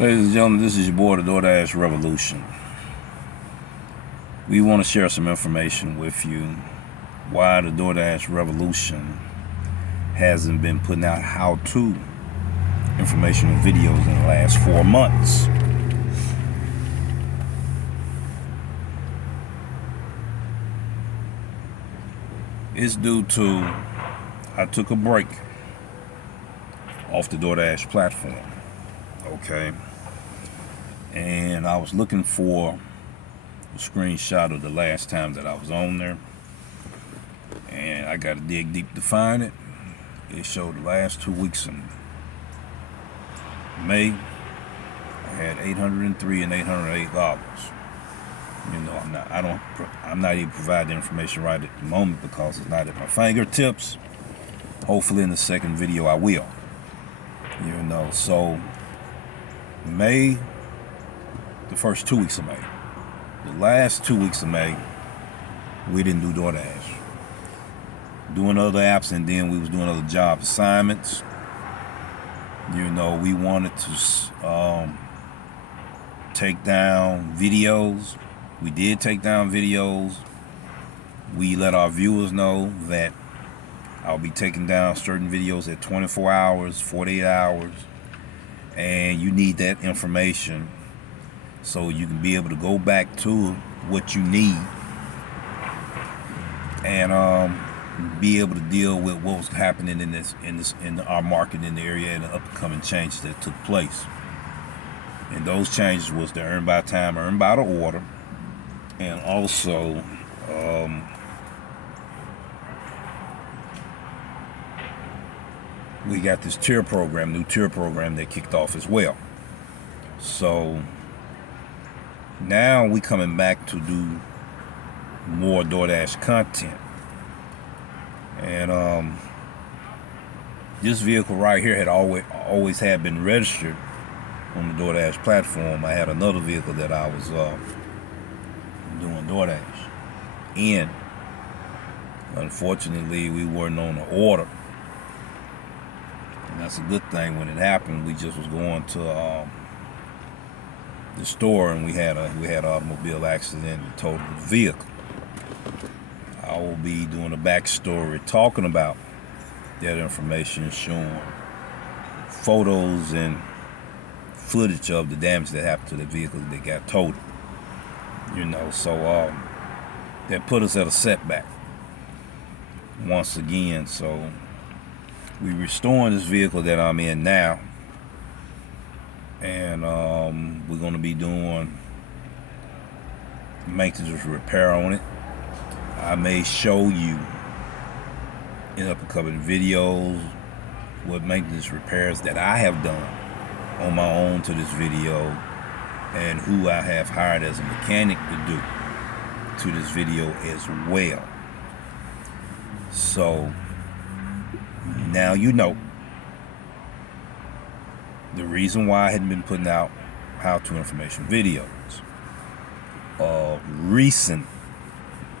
Ladies and gentlemen, this is your boy, the DoorDash Revolution. We want to share some information with you why the DoorDash Revolution hasn't been putting out how-to informational videos in the last 4 months. It's due to I took a break off the DoorDash platform, okay? And I was looking for a screenshot of the last time that I was on there, and I got to dig deep to find it. It showed the last 2 weeks in May. I had $803 and $808. You know, I'm not even providing the information right at the moment because it's not at my fingertips. Hopefully in the second video I will. You know, so May, the first 2 weeks of May. The last 2 weeks of May, we didn't do DoorDash. Doing other apps, and then we was doing other job assignments. You know, we wanted to take down videos. We did take down videos. We let our viewers know that I'll be taking down certain videos at 24 hours, 48 hours. And you need that information so you can be able to go back to what you need and be able to deal with what was happening in our market in the area and the upcoming changes that took place. And those changes was the earn by time, earn by the order, and also we got this new tier program that kicked off as well. So now we coming back to do more DoorDash content. And this vehicle right here had always had been registered on the DoorDash platform. I had another vehicle that I was doing DoorDash in. Unfortunately, we weren't on the order. And that's a good thing. When it happened, we just was going to the store, and we had an automobile accident and totaled the vehicle. I will be doing a backstory talking about that information, showing photos and footage of the damage that happened to the vehicle that got totaled. You know, so that put us at a setback once again. So we restoring this vehicle that I'm in now, and we're going to be doing maintenance repair on it. I may show you in upcoming videos what maintenance repairs that I have done on my own to this video, and who I have hired as a mechanic to do to this video as well. So now you know the reason why I hadn't been putting out how-to information videos. Recent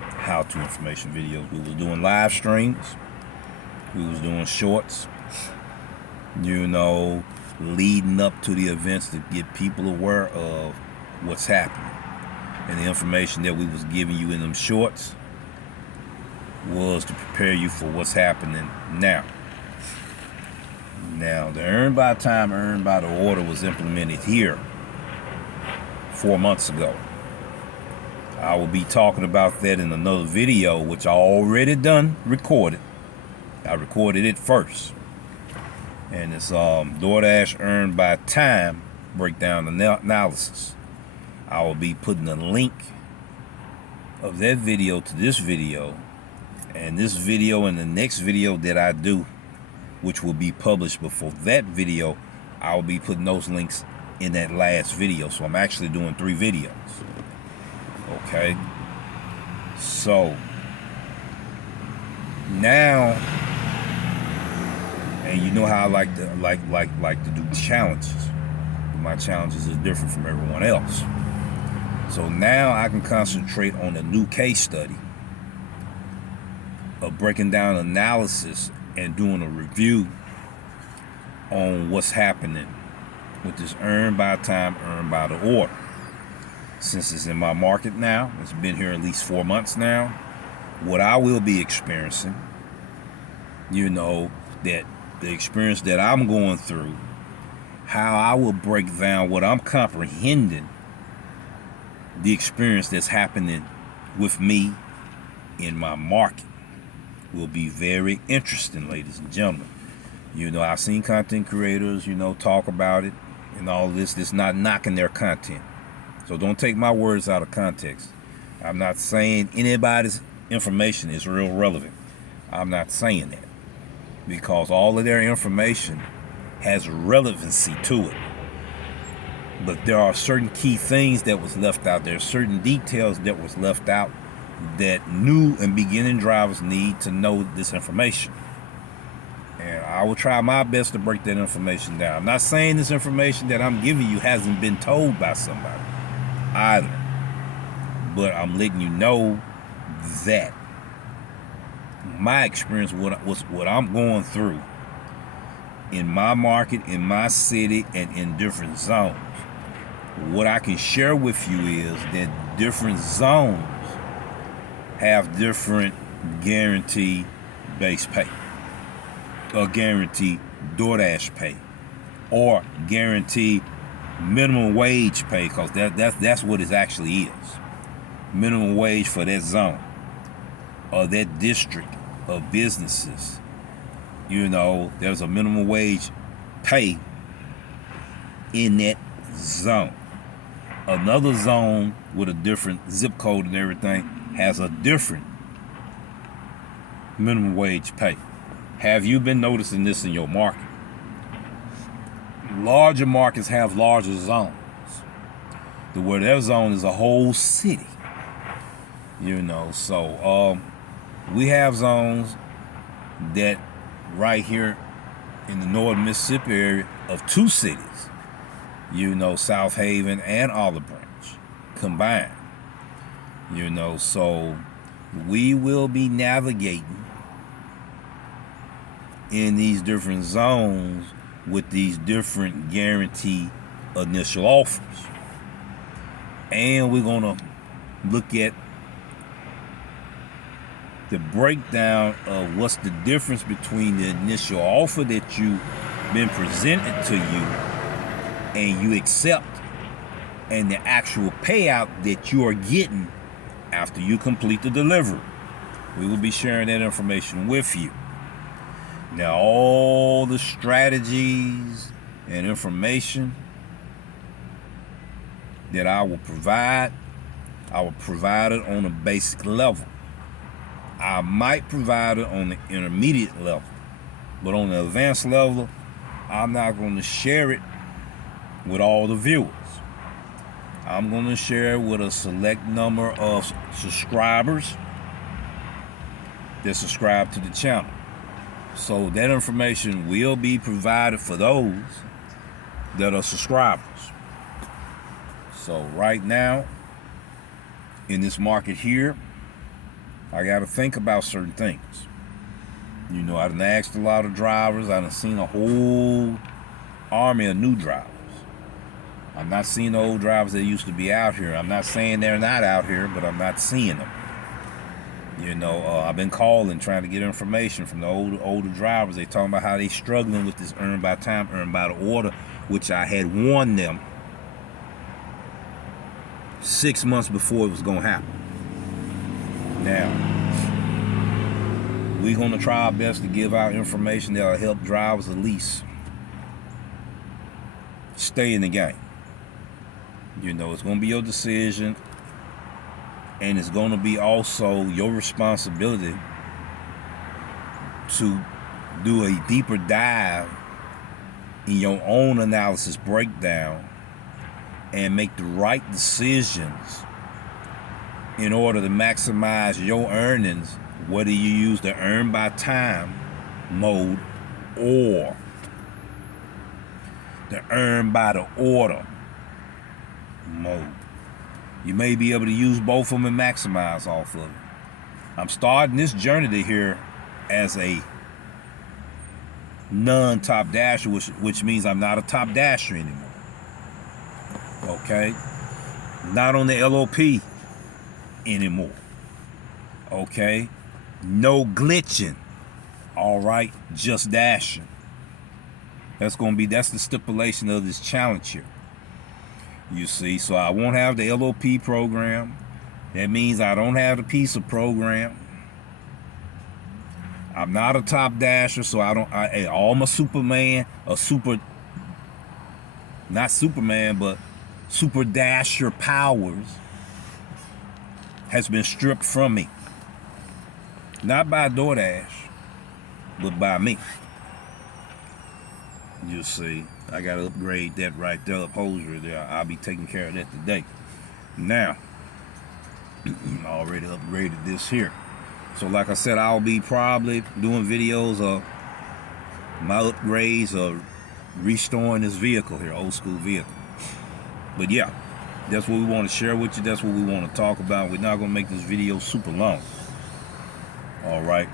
how-to information videos, we was doing live streams, we was doing shorts, you know, leading up to the events to get people aware of what's happening. And the information that we was giving you in them shorts was to prepare you for what's happening now. Now, the earn by time, earn by the order was implemented here 4 months ago. I will be talking about that in another video, which I already recorded. I recorded it first. And it's DoorDash earned by time breakdown analysis. I will be putting a link of that video to this video, and this video and the next video that I do, which will be published before that video, I will be putting those links in that last video. So I'm actually doing 3 videos. Okay. So now, and you know how I like to do challenges. My challenges is different from everyone else. So now I can concentrate on a new case study of breaking down analysis and doing a review on what's happening with this earn by time, earn by the order. Since it's in my market now, it's been here at least 4 months now, what I will be experiencing, that the experience that I'm going through, how I will break down what I'm comprehending, the experience that's happening with me in my market will be very interesting, ladies and gentlemen. I've seen content creators, talk about it and all this. It's not knocking their content. So don't take my words out of context. I'm not saying anybody's information is real relevant. I'm not saying that. Because all of their information has relevancy to it. But there are certain key things that was left out. There are certain details that was left out that new and beginning drivers need to know this information. And I will try my best to break that information down. I'm not saying this information that I'm giving you hasn't been told by somebody either. But I'm letting you know that my experience, what I'm going through in my market, in my city, and in different zones. What I can share with you is that different zones have different guaranteed base pay, or guaranteed DoorDash pay, or guaranteed minimum wage pay, because that's what it actually is. Minimum wage for that zone or that district of businesses. There's a minimum wage pay in that zone. Another zone with a different zip code and everything has a different minimum wage pay. Have you been noticing this in your market? Larger markets have larger zones, where their zone is a whole city. So we have zones that right here in the northern Mississippi area of 2 cities, South Haven and Olive Branch combined. So we will be navigating in these different zones with these different guaranteed initial offers. And we're going to look at the breakdown of what's the difference between the initial offer that you've been presented to you and you accept, and the actual payout that you are getting after you complete the delivery. We will be sharing that information with you. Now, all the strategies and information that I will provide it on a basic level. I might provide it on the intermediate level, but on the advanced level, I'm not going to share it with all the viewers. I'm going to share it with a select number of subscribers that subscribe to the channel. So that information will be provided for those that are subscribers. So right now, in this market here, I got to think about certain things. I done asked a lot of drivers. I done seen a whole army of new drivers. I'm not seeing the old drivers that used to be out here. I'm not saying they're not out here, but I'm not seeing them. I've been calling, trying to get information from the older drivers. They talking about how they struggling with this earn by time, earn by the order, which I had warned them 6 months before it was going to happen. Now, we're going to try our best to give out information that will help drivers at least stay in the game. It's going to be your decision, and it's going to be also your responsibility to do a deeper dive in your own analysis breakdown and make the right decisions in order to maximize your earnings, whether you use the earn by time mode or the earn by the order mode. You may be able to use both of them and maximize off of it. I'm starting this journey to here as a non-top dasher, which means I'm not a top dasher anymore. Okay? Not on the LOP anymore. Okay? No glitching. All right? Just dashing. That's the stipulation of this challenge here. You see, so I won't have the LOP program. That means I don't have the PISA program. I'm not a top dasher, so all my Superman, not Superman, but super dasher powers has been stripped from me. Not by DoorDash, but by me. You see, I got to upgrade that right there, upholstery there. I'll be taking care of that today. Now, I already upgraded this here. So like I said, I'll be probably doing videos of my upgrades of restoring this vehicle here, old school vehicle. But yeah, that's what we want to share with you. That's what we want to talk about. We're not going to make this video super long. All right.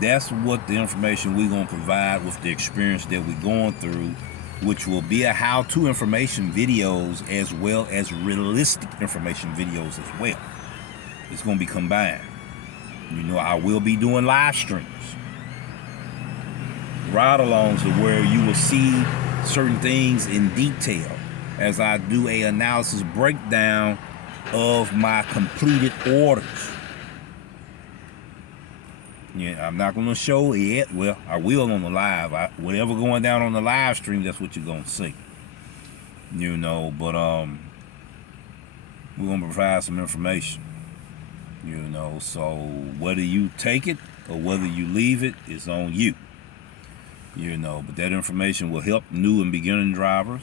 That's what the information we're going to provide with the experience that we're going through, which will be a how-to information videos as well as realistic information videos as well. It's going to be combined. You know, I will be doing live streams, ride-alongs, to where you will see certain things in detail as I do a analysis breakdown of my completed orders. Yeah, I'm not going to show it yet. Well, I will on the live. Whatever going down on the live stream, that's what you're going to see. You know, but we're going to provide some information. You know, so whether you take it or whether you leave it is on you. You know, but that information will help new and beginning drivers.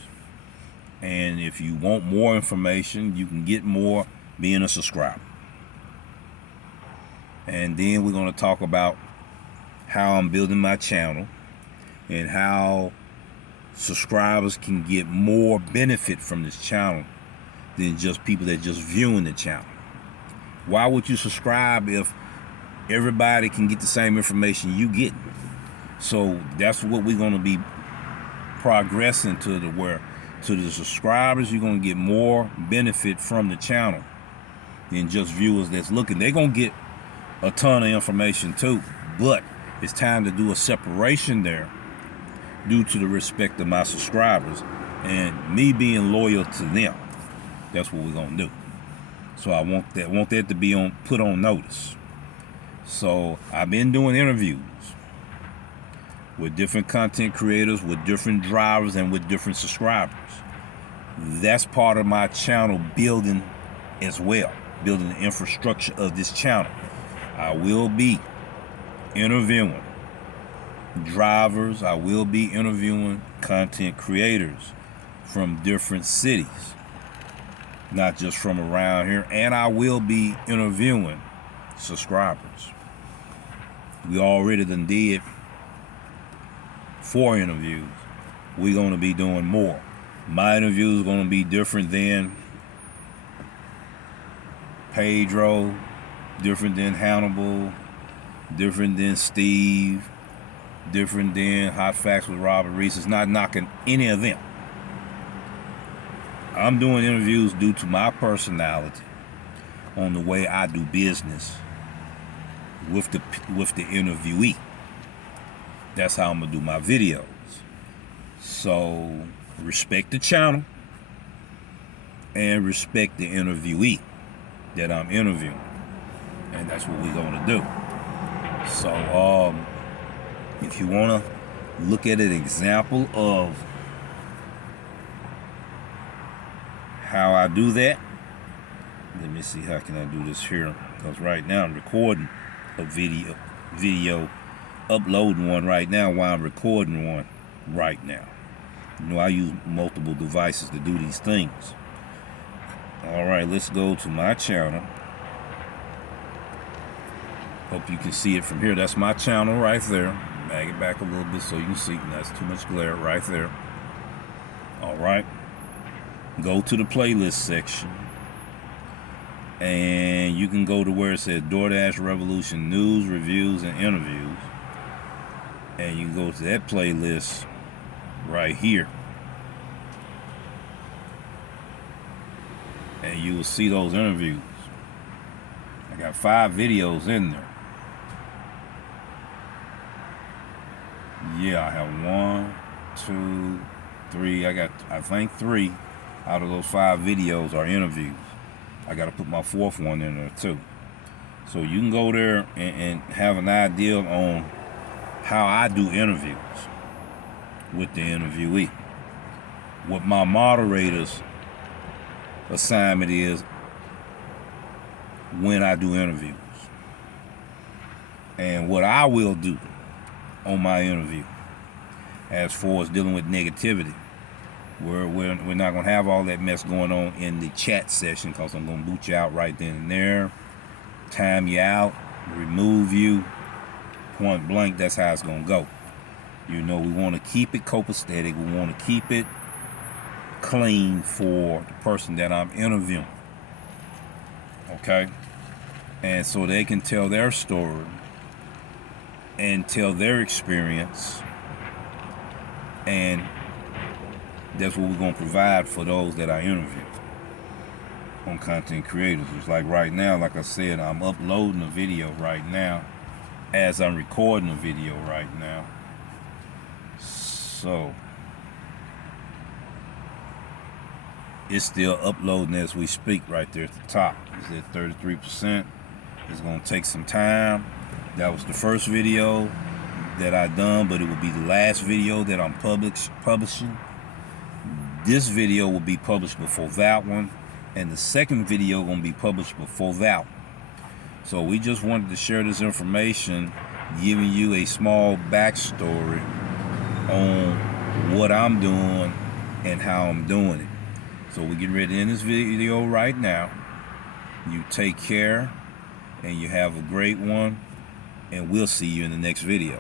And if you want more information, you can get more being a subscriber. And then we're going to talk about how I'm building my channel and how subscribers can get more benefit from this channel than just people that just viewing the channel. Why would you subscribe if everybody can get the same information you get? So that's what we're going to be progressing to the subscribers. You're going to get more benefit from the channel than just viewers that's looking. They're going to get a ton of information too, but it's time to do a separation there due to the respect of my subscribers and me being loyal to them. That's what we're going to do. So I want that to be put on notice. So I've been doing interviews with different content creators, with different drivers, and with different subscribers. That's part of my channel building as well, building the infrastructure of this channel. I will be interviewing drivers. I will be interviewing content creators from different cities, not just from around here. And I will be interviewing subscribers. We already done did 4 interviews. We're going to be doing more. My interviews are going to be different than Pedro, different than Hannibal, different than Steve, different than Hot Facts with Robert Reese. It's not knocking any of them. I'm doing interviews due to my personality on the way I do business with the interviewee. That's how I'm going to do my videos. So respect the channel and respect the interviewee that I'm interviewing. And that's what we're going to do. So if you want to look at an example of how I do that, let me see, how can I do this here? Because right now I'm recording a video, uploading one right now while I'm recording one right now. You know, I use multiple devices to do these things. All right, let's go to my channel. Hope you can see it from here. That's my channel right there. Bag it back a little bit so you can see. That's too much glare right there. All right. Go to the playlist section. And you can go to where it says DoorDash Revolution News, Reviews, and Interviews. And you can go to that playlist right here. and you will see those interviews. I got 5 videos in there. Yeah, I have 1, 2, 3. I think 3 out of those 5 videos are interviews. I got to put my 4th one in there too. So you can go there and have an idea on how I do interviews with the interviewee. What my moderator's assignment is when I do interviews. And what I will do on my interview as far as dealing with negativity. We're not going to have all that mess going on in the chat session, because I'm going to boot you out right then and there, time you out, remove you, point blank. That's how it's going to go. You know, we want to keep it copacetic. We want to keep it clean for the person that I'm interviewing. Okay? And so they can tell their story and tell their experience. And that's what we're going to provide for those that I interview on Content Creators. It's like right now, like I said, I'm uploading a video right now as I'm recording a video right now. So it's still uploading as we speak right there at the top. It's at 33%. It's going to take some time. That was the first video that I done, but it will be the last video that I'm publishing. This video will be published before that one, and the second video going to be published before that one. So we just wanted to share this information, giving you a small backstory on what I'm doing and how I'm doing it. So we get ready to end this video right now. You take care, and you have a great one, and we'll see you in the next video.